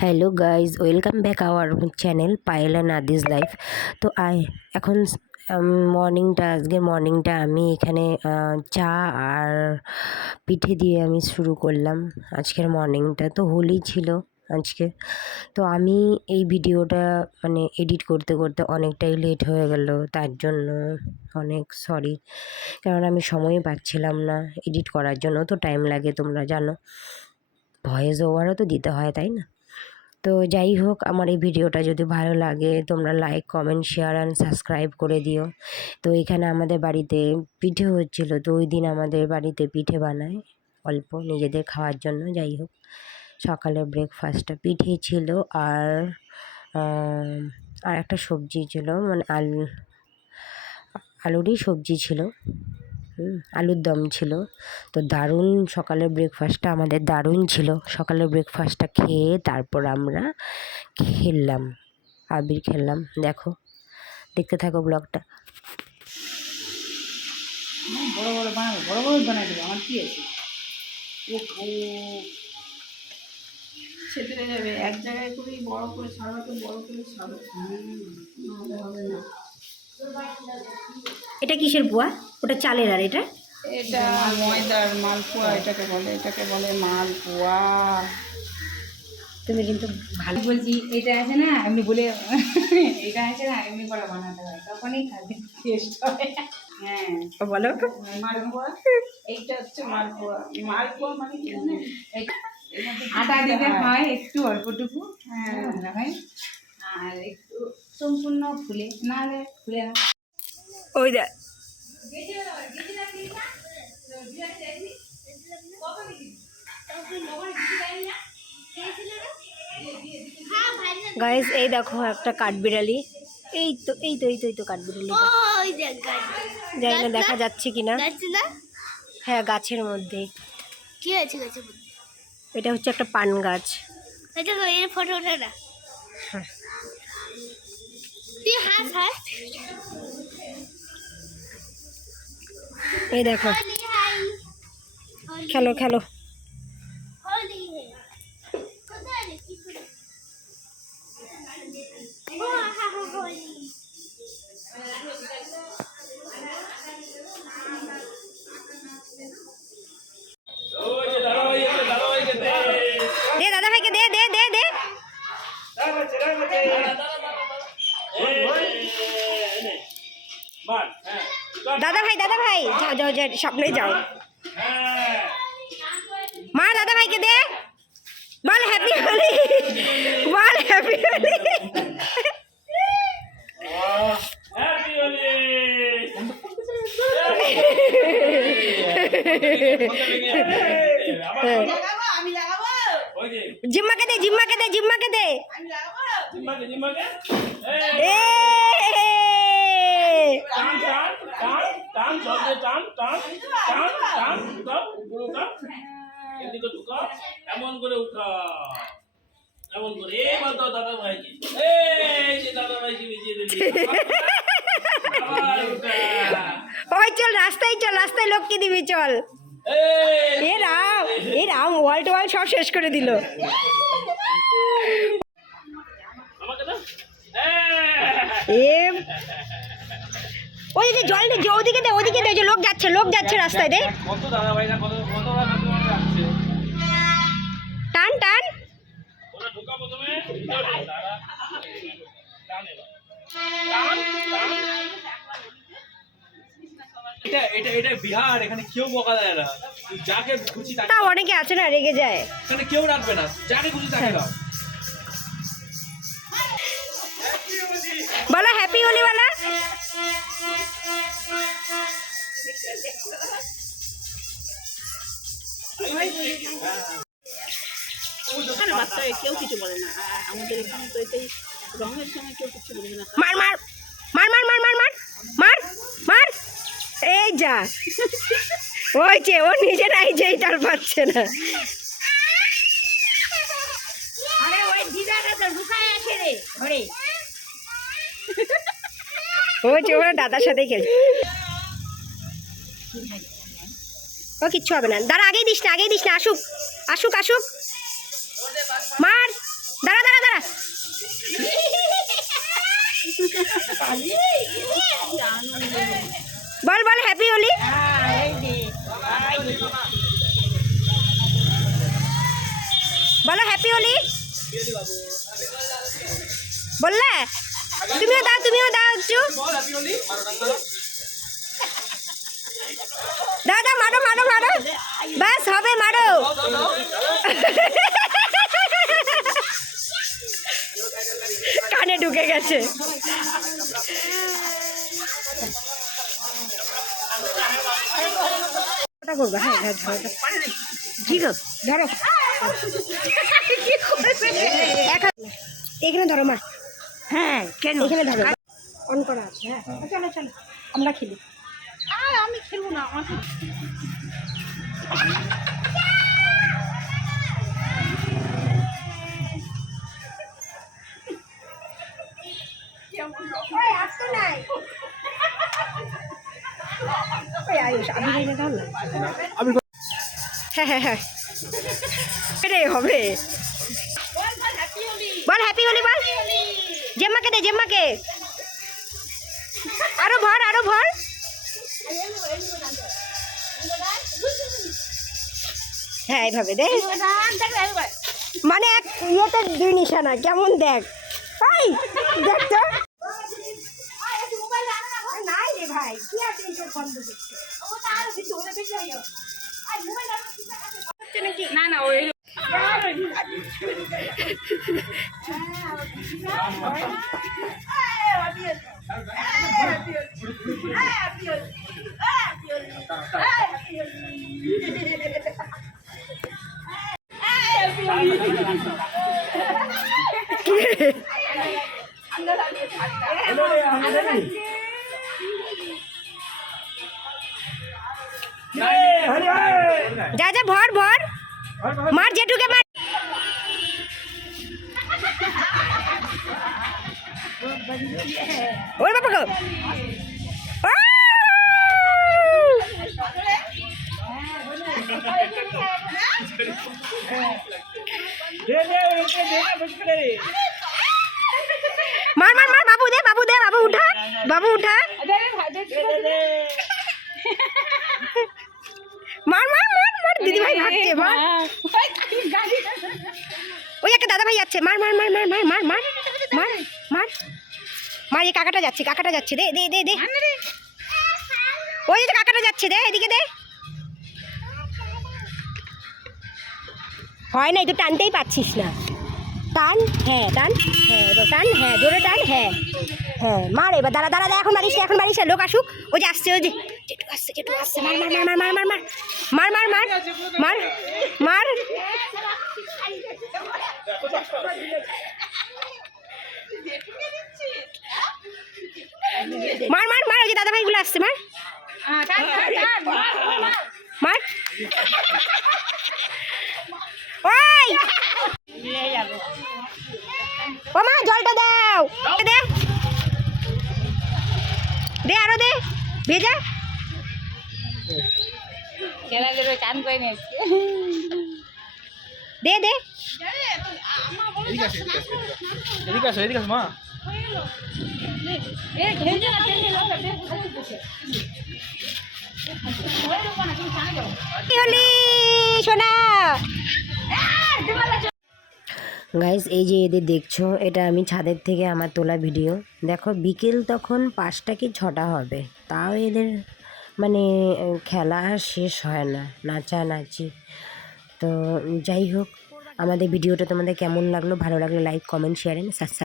Hello guys, welcome back our channel Payel and Adi's life. তো এখন আজকের মর্নিংটা আমি এখানে চা আর পিঠে দিয়ে আমি শুরু করলাম আজকের মর্নিংটা। তো হোলি ছিল আজকে। তো আমি এই ভিডিওটা এডিট করতে করতে অনেকটাই লেট হয়ে গেল, তার জন্য অনেক সরি। কারণ আমি সময়ই পাচ্ছিলাম না এডিট করার জন্য, তো টাইম লাগে তোমরা জানো, ভয়েস ওভারও তো দিতে হয়, তাই না? তো যাই হোক, আমার এই ভিডিওটা যদি ভালো লাগে তোমরা like, comment, share and subscribe করে দিও। তো এখানে আমাদের বাড়িতে পিঠে হচ্ছিলো, তো ওই দিন আমাদের বাড়িতে পিঠে বানায় অল্প নিজেদের খাওয়ার জন্য। যাই হোক, সকালে ব্রেকফাস্টটা পিঠে ছিল আর একটা সবজি ছিল, আলুরই সবজি ছিল, আলুর দম ছিল। তো দারুণ সকালের ব্রেকফাস্টটা আমাদের দারুণ ছিল। সকালের ব্রেকফাস্টটা খেয়ে তারপর আমরা খেললাম, আবির খেললাম। দেখতে থাকো ব্লগটা। বড় বড় বানাবো, বড় বড় বানাই দেবো, আমার কি আছে। ও ছেতরে যাবে, এক জায়গায় করেই বড় করে ছাড়ো, তো বড় করে ছাড়ো, নাহলে হবে না। এটা কিসের পোয়া? ওটা চালের, আর এটা এটা ময়দার মালপোয়া, এটাকে বলে মালপোয়া। তুমি কিন্তু ভালো বলছি, এটা আছে না এমনি বলে, এটা আছে না এমনি করে বানাতে হয়, তখনই খাবে টেস্ট হয়। হ্যাঁ বলো। মালপোয়া, এইটা হচ্ছে মালপোয়া। মালপোয়া মানে কি জানেন? আটা দিতে হয় একটু অল্পটুকু, হ্যাঁ হয়, আর একটু সম্পূর্ণ ফুলে, নাহলে ফুলে না। ওই দেখ, গাইজ এই দেখো একটা কাঠবিড়ালি। এই তো কাঠবিড়ালি, জানি না দেখা যাচ্ছে কিনা। হ্যাঁ, গাছের মধ্যে। কি আছে গাছের মধ্যে? এটা হচ্ছে একটা পান গাছ। এটা তো এর ফটো ওঠে না। তুই হাস হাস। এই দেখো, হোলি হাই। খেলো খেলো। হোলি হে। কোথায় রে কি করে? ও হা হা হোলি। দে দাদা ভাইকে, দে দে দে দে। দাদা ভাই যাও যাও যাও, সামনে যাও। মা দাদা ভাইকে দে, বল হ্যাপি হোলি, বল হ্যাপি হোলি। জিম্মাকে দে, জিম্মাকে দে, জিম্মাকে দে। এমন করে উঠা, এমন করে এবার দাও দাদা ভাইকে, এই যে দাদা ভাইকে ভিজিয়ে দিলি। ওই চল রাস্তায়, চল রাস্তায় লোককে দিবি, চল। এ রাম ওয়াল সব শেষ করে দিল। ওই যে জল দে, ওদিকে দে, ওদিকে দে, যে লোক যাচ্ছে রাস্তায়, দে। কত দাদা ভাই না, কত কত যাচ্ছে, টান টান। ওরা ঢোকা প্রথমে ভিতরে, দাদা টান, এবার টান টান। এটা বিহার, এখানে কেউ বকা দেয় না, যাকে খুশি তাকে। অনেকে আছে না রেগে যায়, এখানে কেউ রাখবে না, যাকে খুশি তাকে দাও। বলো হ্যাপি হোলি বলা। কেউ কিছু বলে না, আমাদের এখানে তো এটাই রঙের সময় কেউ কিছু বলে না। মার মার মার মার মার মার মার মার মার। এই যা, ওই যে ও নিজে নাই, যেই তার পাচ্ছে না। আরে ওই দিদাটা তো লুকায় আছে রে ঘরে। ওই যে ওরা দাদার সাথে খেলছে। ও কিচ্ছু হবে না, দাঁড়া, আগেই দিস না, আসুক আসুক আসুক। মার হ্যাপি হোলি বললে? তুমিও দাও একটু। দাও মারো ব্যাস হবে, মারো। কানে ঢুকে গেছে। করবো, হ্যাঁ ঠিক আছে, ধরো এখানে ধরো মা। হ্যাঁ কেন এখানে ধরো, অন করা আছে। হ্যাঁ চলো আমরা খেলি। আমি খেলবো না, আমার হ্যাঁ এটাই হবে। বল হ্যাপি হোলি বল। জেম্মাকে আরো ভর হ্যাঁ এইভাবে দে, মানে এক ইয়েতে দুই নিশানা, কেমন দেখ। এই দেখ তো নাই রে ভাই, কি আছে এইসব বন্ধ করতে? না ওই যা ভর মার, জেঠুকে মার। ওর বাবা গো, মার বাবু দে, বাবু উঠা মার দিদি ভাই ভাগছে, মার। ওই একটা দাদা ভাই যাচ্ছে, মার এই কাকাটা যাচ্ছে, দে ওই যে কাকাটা যাচ্ছে, দে এদিকে দে। হয় না, তুই টানতেই পারছিস না। টান, হ্যাঁ জোরে টান, হ্যাঁ মার এবার। দাঁড়া এখন মারিস না, লোক আসুক। ওই যে আসছে, জেঠু আসছে, মার ওই যে দাদা ভাইগুলো আসছে, মার ওই ও মা, জলটা দাও, দে আরো দে, ভেজা চান করে নিয়েছে। দে এদিকে আস মা। সোনা গাইস, এই যে এদের দেখছো, এটা আমি ছাদের থেকে আমার তোলা ভিডিও। দেখো বিকেল তখন 5টা কি 6টা হবে, তাও এদের মানে খেলা আর শেষ হয় না, নাচানাচি। তো যাই হোক, আমাদের ভিডিওটা তোমাদের কেমন লাগলো, ভালো লাগলে like comment share and subscribe.